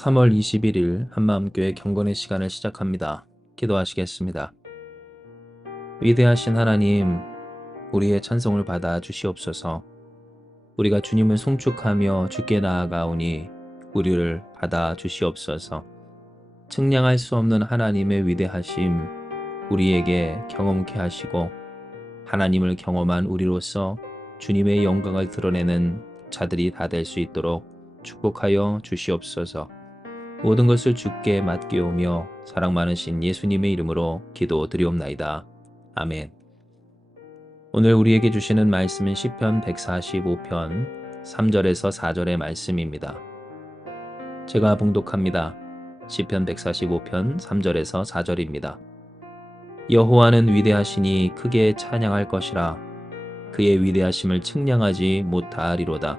3월 21일 한마음교회 경건의 시간을 시작합니다. 기도하시겠습니다. 위대하신 하나님, 우리의 찬송을 받아 주시옵소서. 우리가 주님을 송축하며 주께 나아가오니 우리를 받아 주시옵소서. 측량할 수 없는 하나님의 위대하심 우리에게 경험케 하시고 하나님을 경험한 우리로서 주님의 영광을 드러내는 자들이 다 될 수 있도록 축복하여 주시옵소서. 모든 것을 주께 맡기오며 사랑 많으신 예수님의 이름으로 기도드리옵나이다. 아멘. 오늘 우리에게 주시는 말씀은 시편 145편 3절에서 4절의 말씀입니다. 제가 봉독합니다. 시편 145편 3절에서 4절입니다. 여호와는 위대하시니 크게 찬양할 것이라. 그의 위대하심을 측량하지 못하리로다.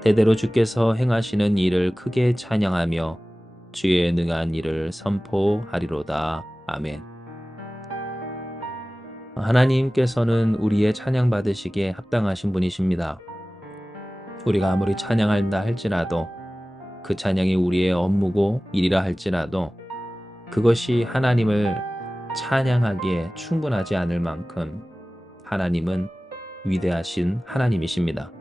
대대로 주께서 행하시는 일을 크게 찬양하며 주의 능한 일을 선포하리로다. 아멘. 하나님께서는 우리의 찬양 받으시기에 합당하신 분이십니다. 우리가 아무리 찬양한다 할지라도 그 찬양이 우리의 업무고 일이라 할지라도 그것이 하나님을 찬양하기에 충분하지 않을 만큼 하나님은 위대하신 하나님이십니다.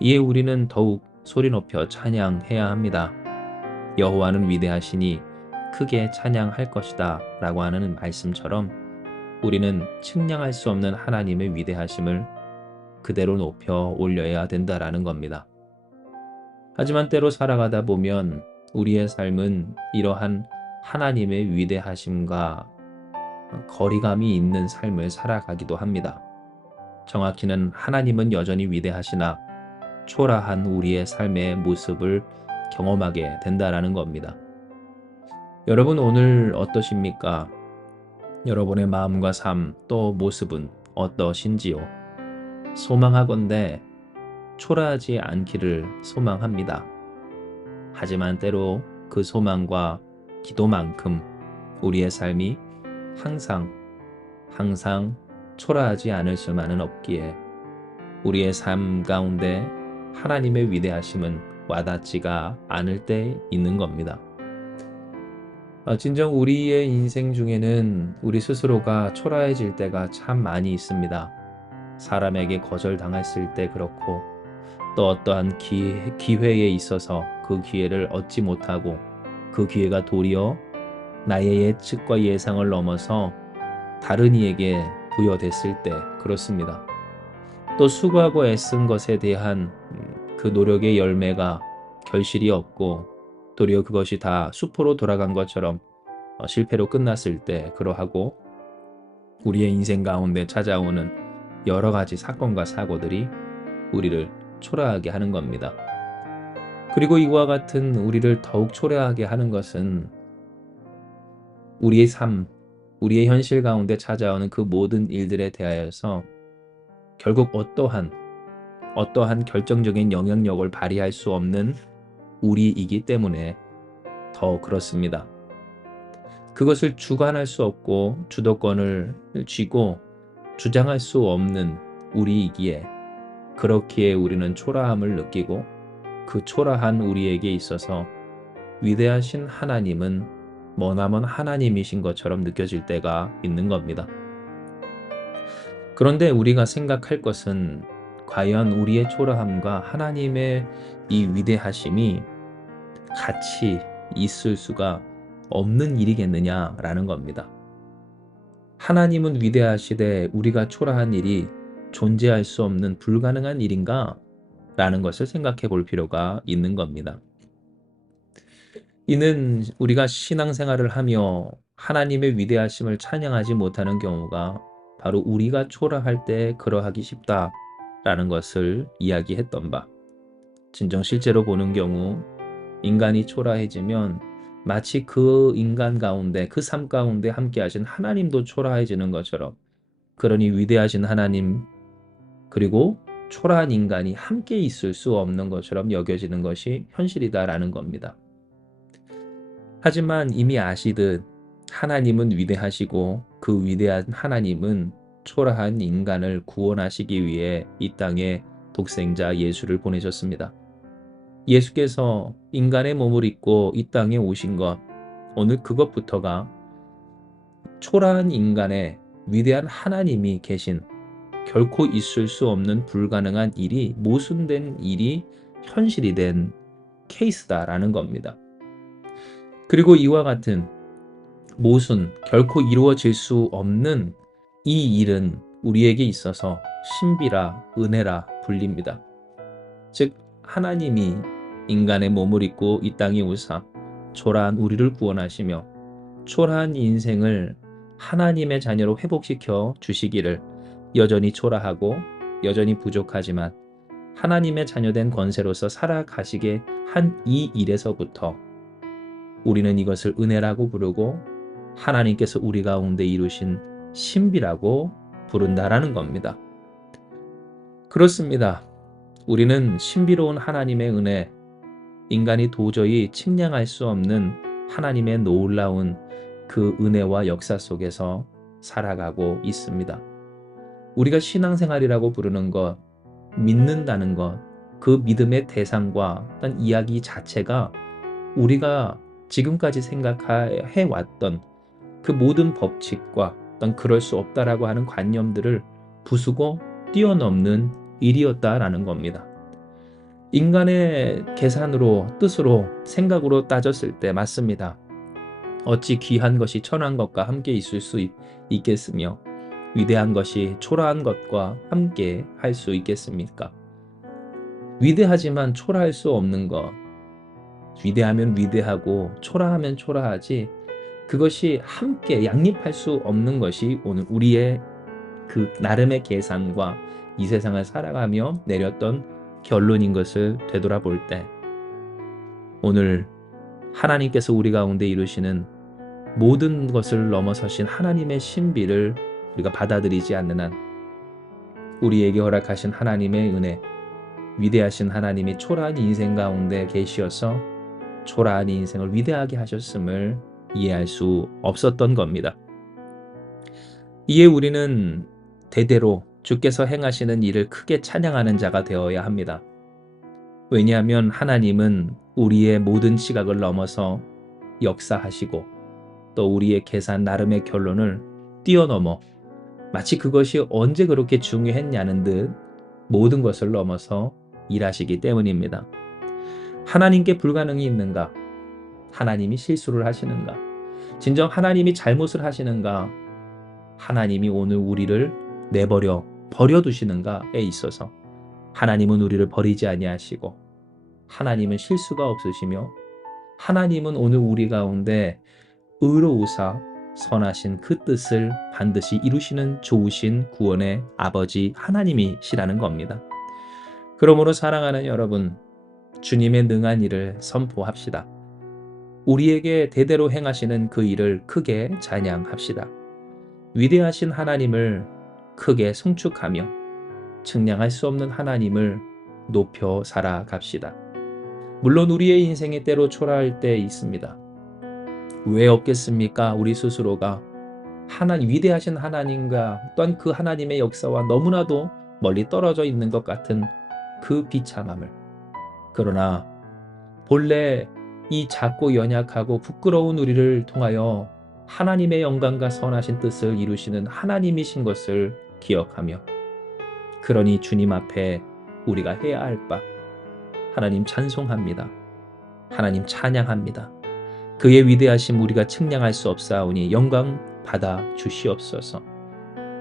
이에 우리는 더욱 소리 높여 찬양해야 합니다. 여호와는 위대하시니 크게 찬양할 것이다 라고 하는 말씀처럼 우리는 측량할 수 없는 하나님의 위대하심을 그대로 높여 올려야 된다라는 겁니다. 하지만 때로 살아가다 보면 우리의 삶은 이러한 하나님의 위대하심과 거리감이 있는 삶을 살아가기도 합니다. 정확히는 하나님은 여전히 위대하시나 초라한 우리의 삶의 모습을 경험하게 된다라는 겁니다. 여러분 오늘 어떠십니까? 여러분의 마음과 삶 또 모습은 어떠신지요? 소망하건대 초라하지 않기를 소망합니다. 하지만 때로 그 소망과 기도만큼 우리의 삶이 항상 초라하지 않을 수만은 없기에 우리의 삶 가운데 하나님의 위대하심은 와닿지가 않을 때 있는 겁니다. 진정 우리의 인생 중에는 우리 스스로가 초라해질 때가 참 많이 있습니다. 사람에게 거절당했을 때 그렇고 또 어떠한 기회에 있어서 그 기회를 얻지 못하고 그 기회가 도리어 나의 예측과 예상을 넘어서 다른 이에게 부여됐을 때 그렇습니다. 또 수고하고 애쓴 것에 대한 그 노력의 열매가 결실이 없고 도리어 그것이 다 수포로 돌아간 것처럼 실패로 끝났을 때 그러하고 우리의 인생 가운데 찾아오는 여러 가지 사건과 사고들이 우리를 초라하게 하는 겁니다. 그리고 이와 같은 우리를 더욱 초라하게 하는 것은 우리의 삶, 우리의 현실 가운데 찾아오는 그 모든 일들에 대하여서 결국 어떠한 결정적인 영향력을 발휘할 수 없는 우리이기 때문에 더 그렇습니다. 그것을 주관할 수 없고 주도권을 쥐고 주장할 수 없는 우리이기에 그렇기에 우리는 초라함을 느끼고 그 초라한 우리에게 있어서 위대하신 하나님은 머나먼 하나님이신 것처럼 느껴질 때가 있는 겁니다. 그런데 우리가 생각할 것은 과연 우리의 초라함과 하나님의 이 위대하심이 같이 있을 수가 없는 일이겠느냐라는 겁니다. 하나님은 위대하시되 우리가 초라한 일이 존재할 수 없는 불가능한 일인가? 라는 것을 생각해 볼 필요가 있는 겁니다. 이는 우리가 신앙생활을 하며 하나님의 위대하심을 찬양하지 못하는 경우가 바로 우리가 초라할 때 그러하기 쉽다라는 것을 이야기했던 바, 진정 실제로 보는 경우 인간이 초라해지면 마치 그 인간 가운데 그 삶 가운데 함께 하신 하나님도 초라해지는 것처럼, 그러니 위대하신 하나님 그리고 초라한 인간이 함께 있을 수 없는 것처럼 여겨지는 것이 현실이다라는 겁니다. 하지만 이미 아시듯 하나님은 위대하시고 그 위대한 하나님은 초라한 인간을 구원하시기 위해 이 땅에 독생자 예수를 보내셨습니다. 예수께서 인간의 몸을 입고 이 땅에 오신 것, 오늘 그것부터가 초라한 인간의 위대한 하나님이 계신, 결코 있을 수 없는 불가능한 일이, 모순된 일이 현실이 된 케이스다라는 겁니다. 그리고 이와 같은 모순, 결코 이루어질 수 없는 이 일은 우리에게 있어서 신비라 은혜라 불립니다. 즉 하나님이 인간의 몸을 입고 이 땅에 오사 초라한 우리를 구원하시며 초라한 인생을 하나님의 자녀로 회복시켜 주시기를, 여전히 초라하고 여전히 부족하지만 하나님의 자녀된 권세로서 살아가시게 한 이 일에서부터 우리는 이것을 은혜라고 부르고 하나님께서 우리 가운데 이루신 신비라고 부른다라는 겁니다. 그렇습니다. 우리는 신비로운 하나님의 은혜, 인간이 도저히 측량할 수 없는 하나님의 놀라운 그 은혜와 역사 속에서 살아가고 있습니다. 우리가 신앙생활이라고 부르는 것, 믿는다는 것, 그 믿음의 대상과 어떤 이야기 자체가 우리가 지금까지 생각해 왔던 그 모든 법칙과 어떤 그럴 수 없다라고 하는 관념들을 부수고 뛰어넘는 일이었다라는 겁니다. 인간의 계산으로, 뜻으로, 생각으로 따졌을 때 맞습니다. 어찌 귀한 것이 천한 것과 함께 있을 수 있겠으며 위대한 것이 초라한 것과 함께 할 수 있겠습니까? 위대하지만 초라할 수 없는 것, 위대하면 위대하고 초라하면 초라하지, 그것이 함께 양립할 수 없는 것이 오늘 우리의 그 나름의 계산과 이 세상을 살아가며 내렸던 결론인 것을 되돌아볼 때, 오늘 하나님께서 우리 가운데 이루시는 모든 것을 넘어서신 하나님의 신비를 우리가 받아들이지 않는 한, 우리에게 허락하신 하나님의 은혜, 위대하신 하나님이 초라한 인생 가운데 계시어서 초라한 인생을 위대하게 하셨음을 이해할 수 없었던 겁니다. 이에 우리는 대대로 주께서 행하시는 일을 크게 찬양하는 자가 되어야 합니다. 왜냐하면 하나님은 우리의 모든 시각을 넘어서 역사하시고 또 우리의 계산 나름의 결론을 뛰어넘어 마치 그것이 언제 그렇게 중요했냐는 듯 모든 것을 넘어서 일하시기 때문입니다. 하나님께 불가능이 있는가? 하나님이 실수를 하시는가? 진정 하나님이 잘못을 하시는가? 하나님이 오늘 우리를 버려두시는가에 있어서 하나님은 우리를 버리지 아니하시고 하나님은 실수가 없으시며 하나님은 오늘 우리 가운데 의로우사 선하신 그 뜻을 반드시 이루시는 좋으신 구원의 아버지 하나님이시라는 겁니다. 그러므로 사랑하는 여러분, 주님의 능한 일을 선포합시다. 우리에게 대대로 행하시는 그 일을 크게 찬양합시다. 위대하신 하나님을 크게 송축하며 측량할 수 없는 하나님을 높여 살아갑시다. 물론 우리의 인생이 때로 초라할 때 있습니다. 왜 없겠습니까? 우리 스스로가 위대하신 하나님과 또한 그 하나님의 역사와 너무나도 멀리 떨어져 있는 것 같은 그 비참함을, 그러나 본래 이 작고 연약하고 부끄러운 우리를 통하여 하나님의 영광과 선하신 뜻을 이루시는 하나님이신 것을 기억하며, 그러니 주님 앞에 우리가 해야 할 바, 하나님 찬송합니다. 하나님 찬양합니다. 그의 위대하심 우리가 측량할 수 없사오니 영광 받아 주시옵소서.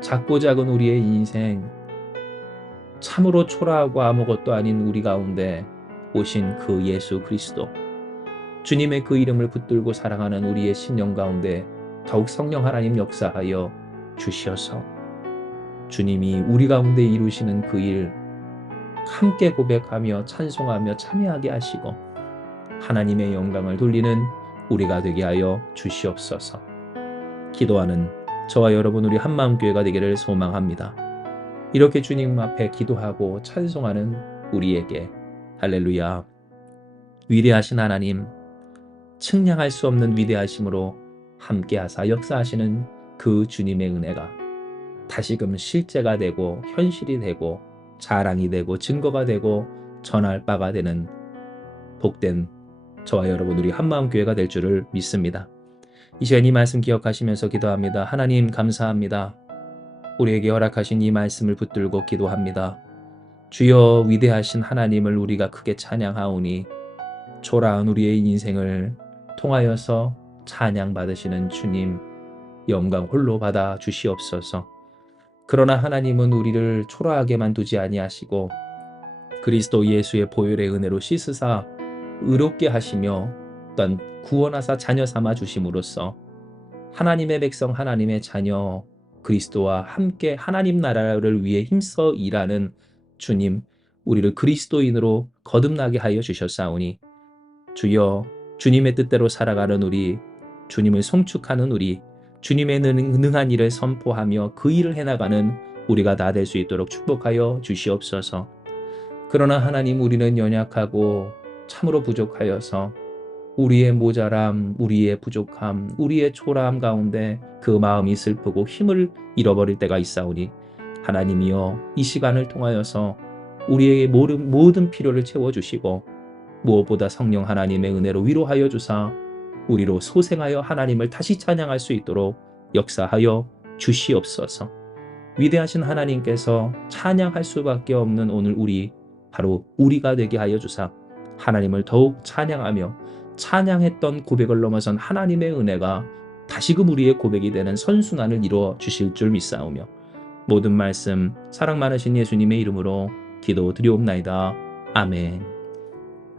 작고 작은 우리의 인생, 참으로 초라하고 아무것도 아닌 우리 가운데 오신 그 예수 그리스도, 주님의 그 이름을 붙들고 사랑하는 우리의 심령 가운데 더욱 성령 하나님 역사하여 주시어서 주님이 우리 가운데 이루시는 그 일 함께 고백하며 찬송하며 참여하게 하시고 하나님의 영광을 돌리는 우리가 되게 하여 주시옵소서. 기도하는 저와 여러분 우리 한마음교회가 되기를 소망합니다. 이렇게 주님 앞에 기도하고 찬송하는 우리에게 할렐루야, 위대하신 하나님, 측량할 수 없는 위대하심으로 함께하사 역사하시는 그 주님의 은혜가 다시금 실제가 되고 현실이 되고 자랑이 되고 증거가 되고 전할 바가 되는 복된 저와 여러분 우리 한마음 교회가 될 줄을 믿습니다. 이 시간 이 말씀 기억하시면서 기도합니다. 하나님 감사합니다. 우리에게 허락하신 이 말씀을 붙들고 기도합니다. 주여 위대하신 하나님을 우리가 크게 찬양하오니 초라한 우리의 인생을 통하여서 찬양받으시는 주님 영광 홀로 받아 주시옵소서. 그러나 하나님은 우리를 초라하게만 두지 아니하시고 그리스도 예수의 보혈의 은혜로 씻으사 의롭게 하시며 또한 구원하사 자녀 삼아 주심으로써 하나님의 백성 하나님의 자녀 그리스도와 함께 하나님 나라를 위해 힘써 일하는 주님 우리를 그리스도인으로 거듭나게 하여 주셨사오니 주여 주님의 뜻대로 살아가는 우리 주님을 송축하는 우리 주님의 능한 일을 선포하며 그 일을 해나가는 우리가 다 될 수 있도록 축복하여 주시옵소서. 그러나 하나님 우리는 연약하고 참으로 부족하여서 우리의 모자람, 우리의 부족함, 우리의 초라함 가운데 그 마음이 슬프고 힘을 잃어버릴 때가 있사오니 하나님이여 이 시간을 통하여서 우리의 모든 필요를 채워주시고 무엇보다 성령 하나님의 은혜로 위로하여 주사 우리로 소생하여 하나님을 다시 찬양할 수 있도록 역사하여 주시옵소서. 위대하신 하나님께서 찬양할 수밖에 없는 오늘 우리 바로 우리가 되게 하여 주사 하나님을 더욱 찬양하며 찬양했던 고백을 넘어선 하나님의 은혜가 다시금 우리의 고백이 되는 선순환을 이루어 주실 줄 믿사오며 모든 말씀 사랑 많으신 예수님의 이름으로 기도드리옵나이다. 아멘.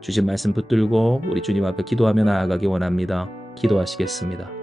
주신 말씀 붙들고 우리 주님 앞에 기도하며 나아가기 원합니다. 기도하시겠습니다.